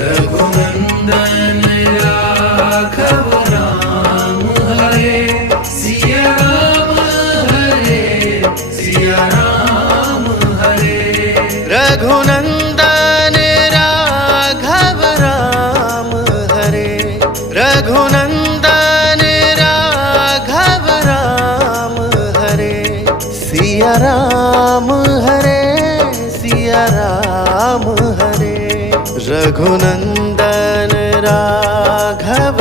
Raghunandan Raghav Ram Hare Siya Ram Hare Siya Ram Hare. Raghunandan Raghav Ram Hare Raghunandan Raghav Ram Hare Siya Ram Hare Siya Ram Hare. Raghunandan Raghav